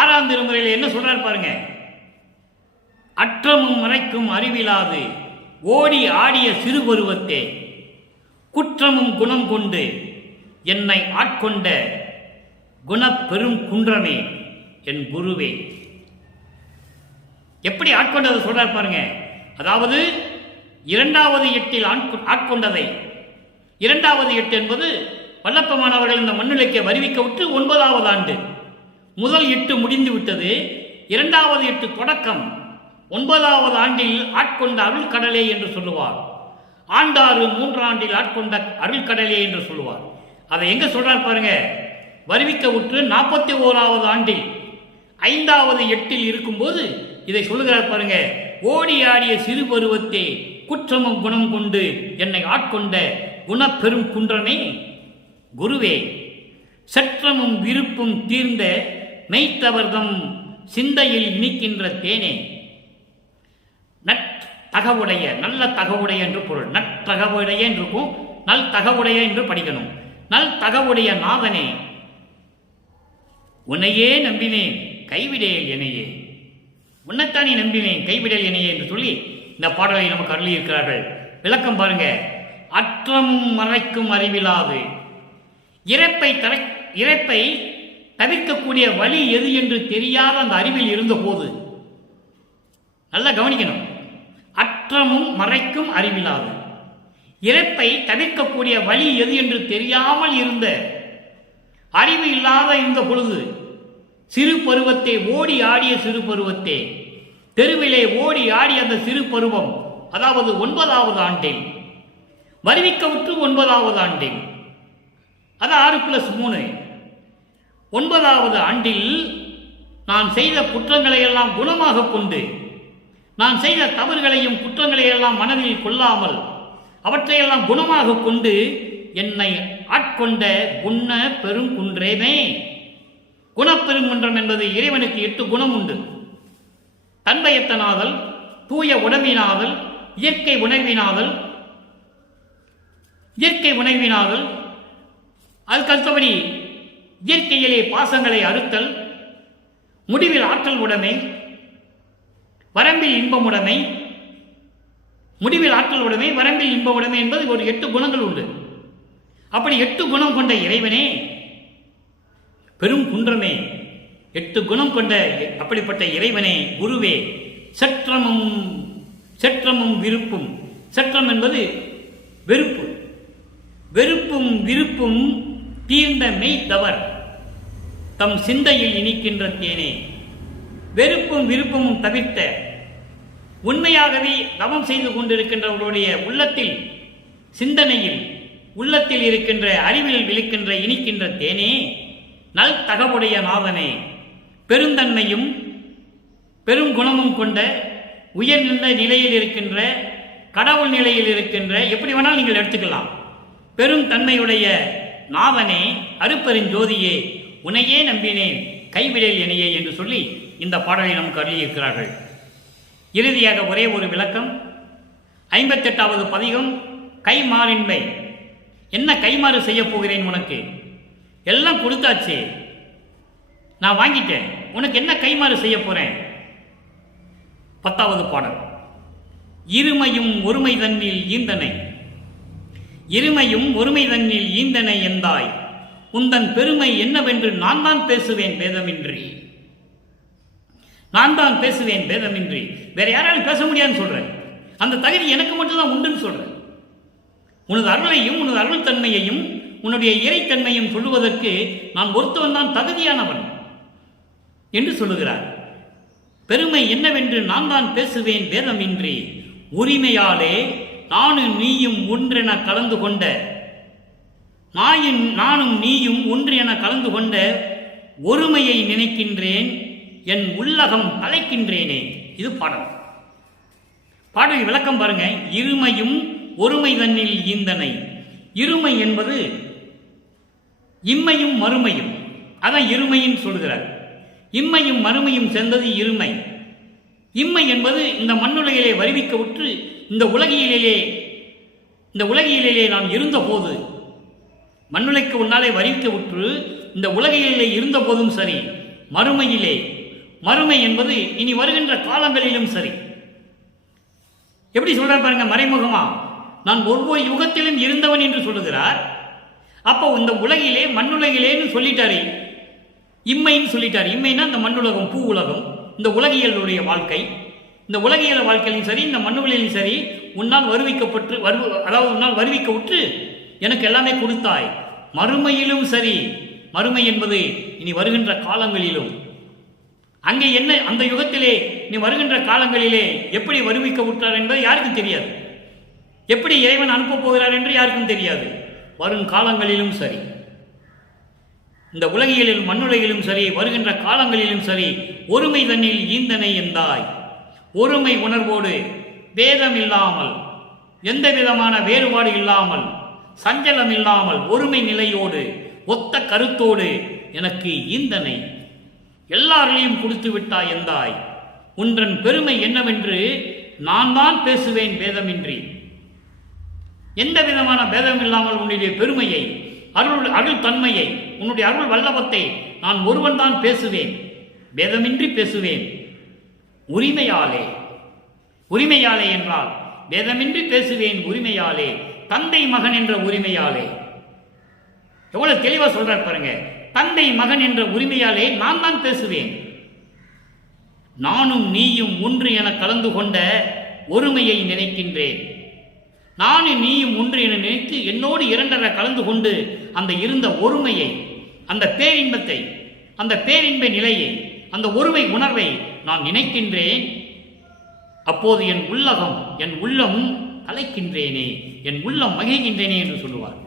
6ஆம் திருமுறையில் என்ன சொல்றார் பாருங்க. அற்றமும் மறைக்கும் அறிவிலாது ஓடி ஆடிய சிறு பருவத்தே, குற்றமும் குணம் கொண்டு என்னை ஆட்கொண்ட குணப்பெரும் குன்றமே என் குருவே. எப்படி ஆட்கொண்டதை சொல்றார் பாருங்க. அதாவது 2வது எட்டில் ஆட்கொண்டதை, 2வது எட்டு என்பது வல்லப்பமானவர்கள் இந்த மண்ணிலைக்கு வருவிக்க விட்டு 9வது ஆண்டு. முதல் 8 முடிந்து விட்டது. 2வது 8 தொடக்கம். 9வது ஆண்டில் ஆட்கொண்ட அருள் கடலே என்று சொல்லுவார். ஆண்டாறு 3 ஆண்டில் ஆட்கொண்ட அருள் கடலே என்று சொல்லுவார். அதை எங்க சொல்றார் பாருங்க. வருவிக்க விட்டு 41வது ஆண்டில் 5வது எட்டில் இருக்கும்போது இதை சொல்லுகிறார் பாருங்க. ஓடி ஆடிய சிறு பருவத்தே, குற்றமும் குணம் கொண்டு என்னை ஆட்கொண்ட குணப்பெரும் குன்றமே குருவே. சற்றமும் விருப்பும் தீர்ந்த மெய்த்தவர்தம் சிந்தையில் இனிக்கின்ற தேனே. தகவுடைய, நல்ல தகவுடைய என்று பொருள். நற்றகவுடைய என்று இருக்கும், நல் தகவுடைய என்று படிக்கணும். நல் தகவுடைய நாதனே, உன்னையே நம்பினேன் கைவிடேல் எனையே, உன்னைத்தானே நம்பினேன் கைவிடேல் எனையே என்று சொல்லி இந்த பாடலை நமக்கு அருளியிருக்கிறார்கள். விளக்கம் பாருங்க. அற்றமும் மறைக்கும் அறிவிலாது, இறப்பை தவிர்க்கக்கூடிய வழி எது என்று தெரியாத அந்த அறிவில் இருந்த போது, நல்லா கவனிக்கணும், அற்றமும் மறைக்கும் அறிவிலாது, இறப்பை தவிர்க்கக்கூடிய வழி எது என்று தெரியாமல் இருந்த, அறிவு இல்லாத இருந்த பொழுது, சிறு பருவத்தை ஓடி ஆடிய சிறு பருவத்தே, தெருவிலே ஓடி ஆடிய அந்த சிறு பருவம், அதாவது 9வது ஆண்டில், வருவிக்கவுற்று 9வது ஆண்டில், அது 6+3, 9வது ஆண்டில் நான் செய்த குற்றங்களை எல்லாம் குணமாக கொண்டு, நான் செய்த தவறுகளையும் குற்றங்களையெல்லாம் மனதில் கொள்ளாமல் அவற்றையெல்லாம் குணமாக கொண்டு என்னை ஆட்கொண்ட குண பெருங்குன்றேமே. குணப்பெருங்குன்றம் என்பது இறைவனுக்கு 8 குணம் உண்டு. தன்மையத்தனாதல், தூய உடம்பினாதல், இயற்கை உணர்வினாதல், அதுக்கு அடுத்தபடி இயற்கையிலே பாசங்களை அறுத்தல், முடிவில் ஆற்றல் உடைமை, வரம்பில் இன்பம் உடைமை, முடிவில் ஆற்றல் உடைமை, வரம்பில் இன்ப உடைமை என்பது ஒரு 8 குணங்கள் உண்டு. அப்படி 8 குணம் கொண்ட இறைவனே, பெரும் குன்றமே, 8 குணம் கொண்ட அப்படிப்பட்ட இறைவனே, குருவே, செற்றமும் விருப்பும், செற்றம் என்பது வெறுப்பு, வெறுப்பும் விருப்பும் தீர்ந்த மெய்த்தவர் தம் சிந்தையில் இனிக்கின்ற தேனே, வெறுப்பும் விருப்பமும் தவிர்த்த உண்மையாகவே தவம் செய்து கொண்டிருக்கின்றவர்களுடைய உள்ளத்தில், சிந்தனையில், உள்ளத்தில் இருக்கின்ற அறிவில் விழிக்கின்ற இனிக்கின்ற தேனே, நல் தகவுடைய நாதனே, பெருந்தன்மையும் பெருங்குணமும் கொண்ட உயர்ந்த நிலையில் இருக்கின்ற, கடவுள் நிலையில் இருக்கின்ற, எப்படி வேணாலும் நீங்கள் எடுத்துக்கலாம், பெரும் தன்மையுடைய நாதனே, அருப்பெருஞ்சோதியே, உன்னையே நம்பினேன் கைவிடேல் எனையே என்று சொல்லி இந்த பாடலை நமக்கு அருளியிருக்கிறார்கள். இறுதியாக ஒரே ஒரு விளக்கம். 58வது பதிகம் கைமாறின்மை. என்ன கைமாறு செய்ய போகிறேன் உனக்கு? எல்லாம் கொடுத்தாச்சு, நான் வாங்கிட்டேன், உனக்கு என்ன கைமாறு செய்ய போறேன்? 10வது பாடல். இருமையும் ஒருமை தன்னில் ஈந்தனை, இருமையும் ஒருமை தன்னில் ஈந்தனை எந்தாய், உந்தன் பெருமை என்னவென்று நான் தான் பேசுவேன் பேதமின்றி, நான் தான் பேசுவேன் பேதமின்றி. வேற யாராலும் பேச முடியாதுன்னு சொல்றேன். அந்த தகுதி எனக்கு மட்டும்தான் உண்டுன்னு சொல்றேன். உனது அருளையும் உனது அருள் தன்மையையும் உன்னுடைய இறைத்தன்மையும் சொல்லுவதற்கு நான் ஒருத்தவன் தான் தகுதியானவன் என்று சொல்லுகிறார். பெருமை என்னவென்று நான் தான் பேசுவேன் பேதமின்றி, உரிமையாலே நானும் நீயும் ஒன்றென கலந்து கொண்ட, நானும் நீயும் ஒன்று என கலந்து கொண்ட ஒருமையை நினைக்கின்றேன், என் உள்ளகம் அழைக்கின்றேனே. இது பாடல். பாடல் விளக்கம் பாருங்க. இருமையும் ஒருமை தன்னில் ஈந்தனை. இருமை என்பது இம்மையும் மறுமையும், அதான் இருமைன்னு சொல்கிறார். இம்மையும் மறுமையும் சேர்ந்தது இருமை. இம்மை என்பது இந்த மண்ணுலகிலே வருவிக்க உற்று இந்த உலகியலிலே நாம் இருந்த போது, மண்ணுலைக்கு உன்னாலே வருவிக்க உற்று இந்த உலகிலே இருந்த போதும் சரி, மறுமையிலே, மறுமை என்பது இனி வருகின்ற காலங்களிலும் சரி. எப்படி சொல்றார் பாருங்க, மறைமுகமா நான் ஒவ்வொரு யுகத்திலும் இருந்தவன் என்று சொல்லுகிறார். அப்போ இந்த உலகிலே மண்ணுலகிலேன்னு சொல்லிட்டாரு, இம்மைன்னு சொல்லிட்டார். இம்மைனா இந்த மண்ணுலகம், பூ உலகம், இந்த உலகியலுடைய வாழ்க்கை, இந்த உலகியல் வாழ்க்கையிலும் சரி, இந்த மண்ணுகளிலும் சரி, உன்னால் வருவிக்கப்பட்டு அதாவது உன்னால் வருவிக்க உற்று எனக்கு எல்லாமே கொடுத்தாய். மறுமையிலும் சரி, மறுமை என்பது இனி வருகின்ற காலங்களிலும், அங்கே என்ன அந்த யுகத்திலே நீ வருகின்ற காலங்களிலே எப்படி வருவிக்க விட்டார் என்பது யாருக்கும் தெரியாது. எப்படி இறைவன் அனுப்பப் போகிறார் என்று யாருக்கும் தெரியாது. வரும் காலங்களிலும் சரி, இந்த உலகியலில் மண்ணுலகிலும் சரி, வருகின்ற காலங்களிலும் சரி, ஒருமை தன்னில் ஈந்தனை எந்தாய், ஒருமை உணர்வோடு, வேதம் இல்லாமல், எந்த விதமான வேறுபாடு இல்லாமல், சஞ்சலம் இல்லாமல், ஒருமை நிலையோடு, ஒத்த கருத்தோடு எனக்கு ஈந்தனை, எல்லாரையும் கொடுத்து விட்டாய் எந்தாய், உன்றன் பெருமை என்னவென்று நான் தான் பேசுவேன் பேதமின்றி. எந்த விதமான பேதம் இல்லாமல் உன்னுடைய பெருமையை, அருள் தன்மையை, உன்னுடைய அருள் வல்லபத்தை நான் ஒருவன் தான் பேசுவேன், பேதமின்றி பேசுவேன். உரிமையாலே, உரிமையாலே என்றால் பேதமின்றி பேசுவேன் உரிமையாலே, தந்தை மகன் என்ற உரிமையாலே. எவ்வளவு தெளிவா சொல்றார் பாருங்க. தந்தை மகன் என்ற உரிமையாலே நான் தான் பேசுவேன். நானும் நீயும் ஒன்று என கலந்து கொண்ட ஒருமையை நினைக்கின்றேன். நானும் நீயும் ஒன்று என நினைத்து என்னோடு இரண்டரை கலந்து கொண்டு அந்த இருந்த ஒருமையை, அந்த பேரின்பத்தை, அந்த பேரின்ப நிலையை, அந்த ஒருமை உணர்வை நான் நினைக்கின்றேன். அப்போது என் உள்ளகம், என் உள்ளம் அழைக்கின்றேனே, என் உள்ளம் மகிழ்கின்றேனே என்று சொல்லுவார்.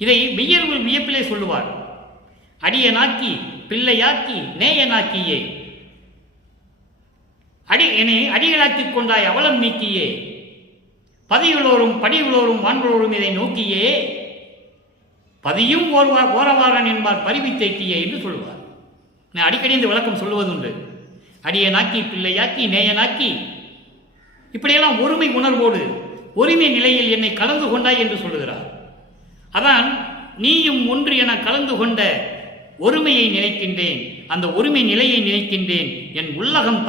இதை வியப்பிலே சொல்லுவார். அடியனாக்கி பிள்ளையாக்கி நேயனாக்கியே, அடிகளாக்கிக் கொண்டாய் அவலம் நீக்கியே, பதியுளோரும் படியுளோரும் வான்களோரும் இதை நோக்கியே, பதியும் ஓரவாரன் என்பார் பரிவி தேக்கியே என்று சொல்லுவார். நான் அடிக்கடி இந்த விளக்கம் சொல்லுவதுண்டு. அடியனாக்கி பிள்ளையாக்கி நேயனாக்கி, இப்படியெல்லாம் ஒருமை உணர்வோடு ஒருமை நிலையில் என்னை கலந்து கொண்டாய் என்று சொல்லுகிறார். அதான் நீயும் ஒன்று என கலந்து கொண்ட ஒருமையை நினைக்கின்றேன், அந்த ஒருமை நிலையை நினைக்கின்றேன், என் உள்ளகம்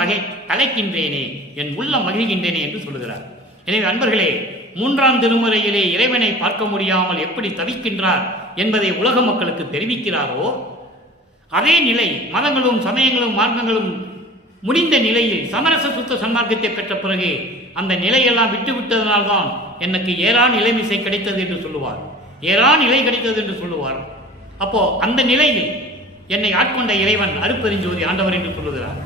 தலைக்கின்றேனே, என் உள்ளம் மகிழ்கின்றேனே என்று சொல்லுகிறார். எனவே அன்பர்களே, 3ஆம் திருமுறையிலே இறைவனை பார்க்க முடியாமல் எப்படி தவிக்கின்றார் என்பதை உலக மக்களுக்கு தெரிவிக்கிறாரோ, அதே நிலை மதங்களும் சமயங்களும் மார்க்கங்களும் முடிந்த நிலையில் சமரச சுத்த சன்மார்க்கத்தை பெற்ற பிறகு அந்த நிலையெல்லாம் விட்டுவிட்டதனால்தான் எனக்கு ஏறான் இளமிசை கிடைத்தது என்று சொல்லுவார், ஏறான் நிலை கிடைத்தது என்று சொல்லுவார். அப்போ அந்த நிலையில் என்னை ஆட்கொண்ட இறைவன் அருட்பெருஞ்சோதி ஆண்டவர் என்று சொல்லுகிறார்.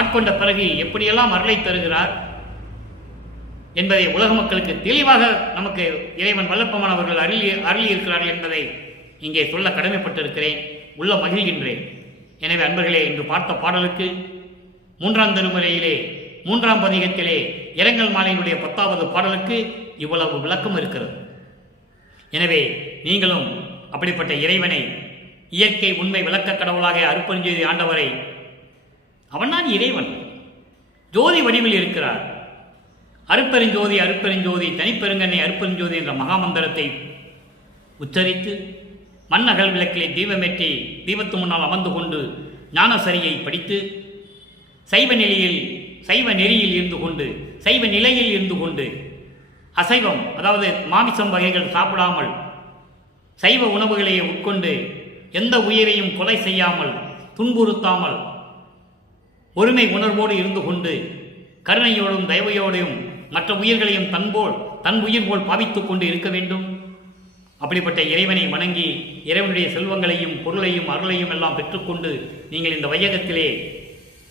ஆட்கொண்ட பிறகு எப்படியெல்லாம் அருளை தருகிறார் என்பதை உலக மக்களுக்கு தெளிவாக நமக்கு இறைவன் வல்லப்பமானவர்கள் அருளி இருக்கிறார்கள் என்பதை இங்கே சொல்ல கடமைப்பட்டிருக்கிறேன், உள்ள மகிழ்கின்றேன். எனவே அன்பர்களே, இன்று பார்த்த பாடலுக்கு 3ஆம் திருமுறையிலே 3ஆம் பதிகத்திலே இரங்கல் மாலையினுடைய 10வது பாடலுக்கு இவ்வளவு விளக்கம் இருக்கிறது. எனவே நீங்களும் அப்படிப்பட்ட இறைவனை, இயற்கை உண்மை விளக்க கடவுளாக அருட்பெருஞ்சோதி ஆண்டவரை, அவன்தான் இறைவன், ஜோதி வடிவில் இருக்கிறார். அருட்பெருஞ்சோதி அருட்பெருஞ்சோதி தனிப்பெருங்கண்ணை அருட்பெருஞ்சோதி என்ற மகாமந்திரத்தை உச்சரித்து மண்ணகல் விளக்கிலே தீபமேற்றி தீபத்து முன்னால் அமர்ந்து கொண்டு ஞானசரியை படித்து சைவ நெறியில் இருந்து கொண்டு, சைவ நிலையில் இருந்து கொண்டு, அசைவம் அதாவது மாமிசம் வகைகள் சாப்பிடாமல் சைவ உணவுகளையே உட்கொண்டு எந்த உயிரையும் கொலை செய்யாமல் துன்புறுத்தாமல் ஒருமை உணர்வோடு இருந்து கொண்டு கருணையோடும் தயவையோடும் மற்ற உயிர்களையும் தன் உயிர் போல் பாவித்துக் கொண்டு இருக்க வேண்டும். அப்படிப்பட்ட இறைவனை வணங்கி இறைவனுடைய செல்வங்களையும் பொருளையும் அருளையும் எல்லாம் பெற்றுக்கொண்டு நீங்கள் இந்த வையகத்திலே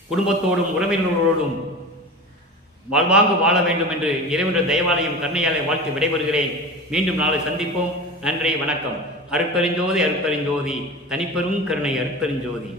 குடும்பத்தோடும் உறவினர்களோடும் வாழ்வாங்கு வாழ வேண்டும் என்று இறைவனுடைய தயவாலையும் கருணையாலை வாழ்த்து விடைபெறுகிறேன். மீண்டும் நாளை சந்திப்போம். நன்றி, வணக்கம். அருட்பெருஞ்சோதி அருட்பெருஞ்சோதி தனிப்பெரும் கருணை அருட்பெருஞ்சோதி.